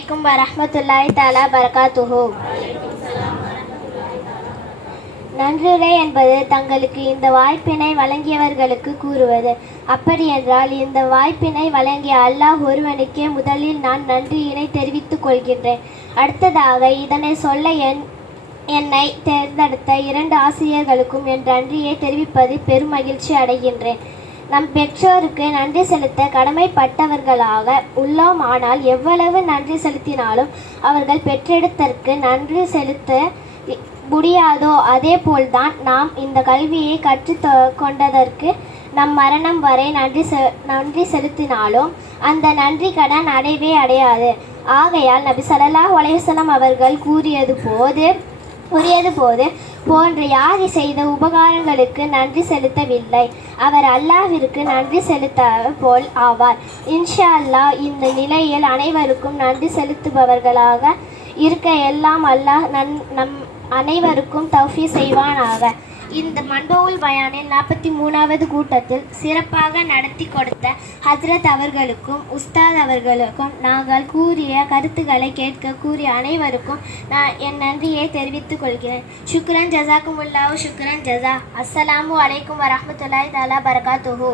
அலைக்கும் வரமத்துல்லாய் தாலா பரகாத்துஹோ நன்றுரை என்பது தங்களுக்கு இந்த வாய்ப்பினை வழங்கியவர்களுக்கு கூறுவது. அப்படியென்றால் இந்த வாய்ப்பினை வழங்கிய அல்லாஹ் ஒருவனுக்கே முதலில் நான் நன்றியினை தெரிவித்துக் கொள்கின்றேன். அடுத்ததாக இதனை சொல்ல என் என்னை தேர்ந்தெடுத்த இரண்டு ஆசிரியர்களுக்கும் என் நன்றியை தெரிவிப்பது பெரும் மகிழ்ச்சி அடைகின்றேன். நம் பெற்றோருக்கு நன்றி செலுத்த கடமைப்பட்டவர்களாக உள்ளோம். ஆனால் எவ்வளவு நன்றி செலுத்தினாலும் அவர்கள் பெற்றெடுத்தற்கு நன்றி செலுத்த முடியாதோ அதே போல்தான் நாம் இந்த கல்வியை கற்று கொண்டதற்கு நம் மரணம் வரை நன்றி செ நன்றி செலுத்தினாலும் அந்த நன்றி கடன் அடைவே அடையாது. ஆகையால் நபி ஸல்லல்லாஹு அலைஹி அவர்கள் கூறியது போது கூறியது போது போன்ற யார் செய்த உபகாரங்களுக்கு நன்றி செலுத்தவில்லை? அவர் அல்லாஹிற்கு நன்றி செலுத்த போல் ஆவார். இன்ஷா அல்லாஹ் இந்த நிலையில் அனைவருக்கும் நன்றி செலுத்துபவர்களாக இருக்க எல்லாம் அல்லாஹ் நன் நம் அனைவருக்கும் தௌஃபி செய்வானாக. இந்த மண்டோவுல் பயானின் நாற்பத்தி மூணாவது கூட்டத்தில் சிறப்பாக நடத்தி கொடுத்த ஹஜ்ரத் அவர்களுக்கும் உஸ்தாத் அவர்களுக்கும் நாங்கள் கூறிய கருத்துக்களை கேட்க கூறிய அனைவருக்கும் நான் என் நன்றியை தெரிவித்துக் கொள்கிறேன். சுக்ரன் ஜசாக்குமுல்லாஹு சுக்ரன் ஜசா அஸ்ஸலாமு அலைக்கும் வரமத்துல்லாய் தாலா பரகாத்துஹூ.